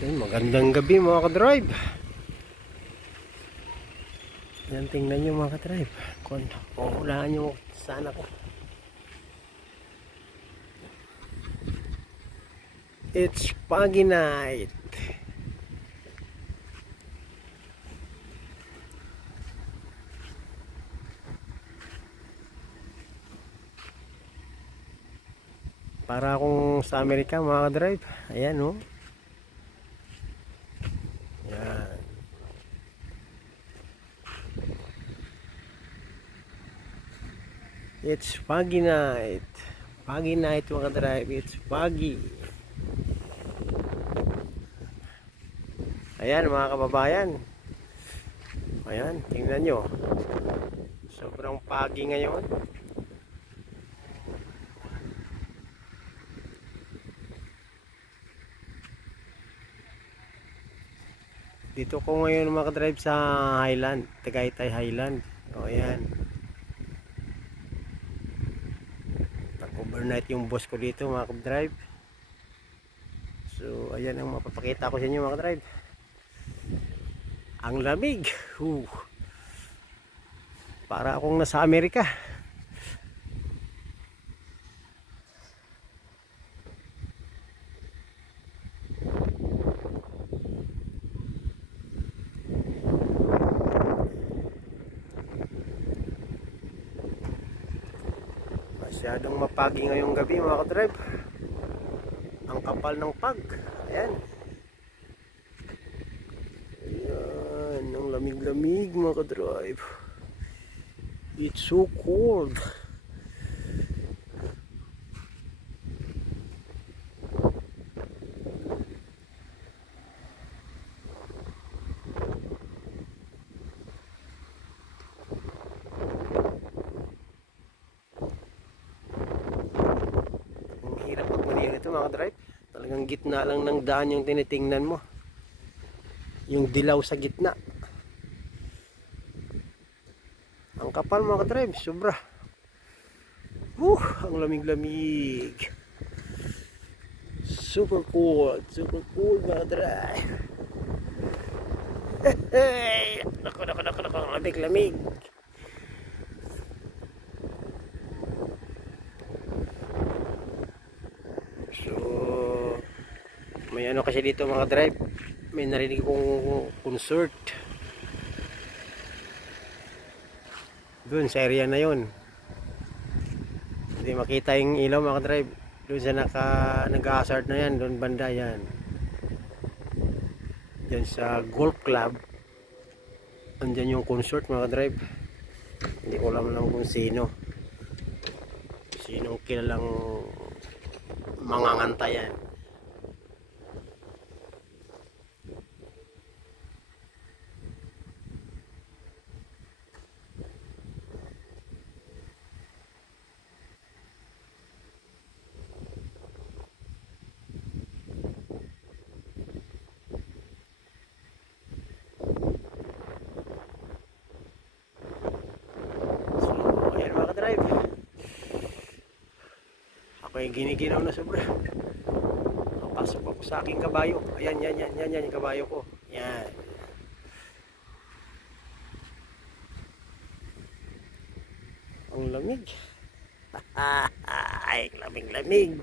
So, magandang gabi mga ka-drive. Yan, tingnan nyo mga ka-drive. Kung hulaan nyo saan ako. It's foggy night. Para akong sa Amerika mga ka-drive. Ayan oh. Yan. It's foggy night. Foggy night mga ka-drive. It's foggy. Ayan mga kababayan. Ayan, tingnan nyo. Sobrang foggy ngayon. Dito ko ngayon mga ka-drive sa Highland, Tagaytay Highland. O ayan. Nag-overnight yung boss ko dito mga ka-drive. So ayan ang mapapakita ko sa inyo mga ka-drive. Ang lamig. Para akong nasa Amerika. Masyadong mapagi ngayong gabi mga ka-drive. Ang kapal ng pag. Ayan. Ayan. Ang lamig-lamig mga ka-drive. It's so cold. Hirap pagmanihan ito mga drive. Talagang gitna lang ng daan yung tinitingnan mo. Yung dilaw sa gitna. Ang kapal mga drive, sobra. Ang lamig-lamig. Super cold mga drive. Hey, nako, lamig-lamig. So, may ano kasi dito mga drive, may narinig kong concert dun sa area na yun. Hindi makita yung ilaw mga drive dun sa nag-hazard na yan, dun banda yan, dyan sa golf club. Andyan yung concert mga drive. Hindi ko alam kung sinong kilalang manganganta yan. So ayan mga drive, ako ay giniginaw na sobra. Pasok ako sa aking kabayo. Ayan, yan yung kabayo ko. Yan. Ang lamig. Ay, lamig-lamig.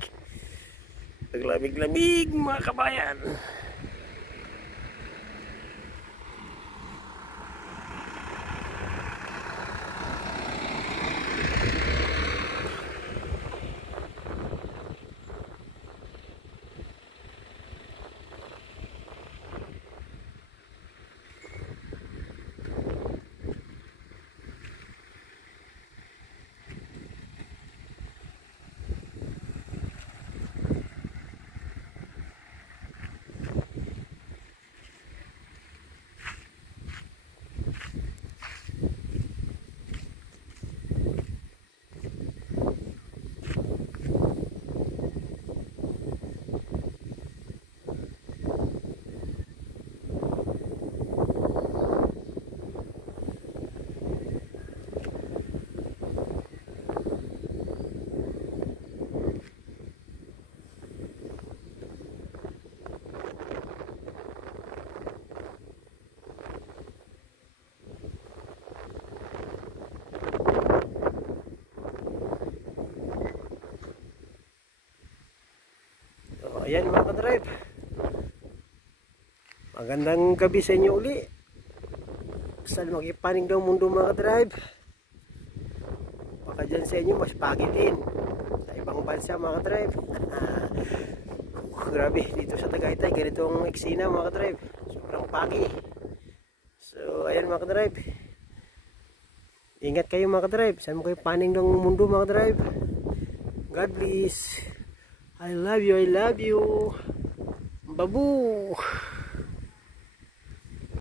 Ang lamig-lamig mga kabayan. ayan mga ka-drive. Magandang gabi sa inyo uli. Saan makipaning daw mundo mga ka-drive. Baka dyan sa inyo mas pagitin. Sa ibang bansa mga ka-drive. Grabe, dito sa Tagaytay, ganito ang eksena mga ka-drive. Sobrang pagi. So, ayan mga ka-drive. Ingat kayo mga ka-drive. Saan mo kayo paning ng mundo mga ka-drive. God bless. I love you, I love you. Babu.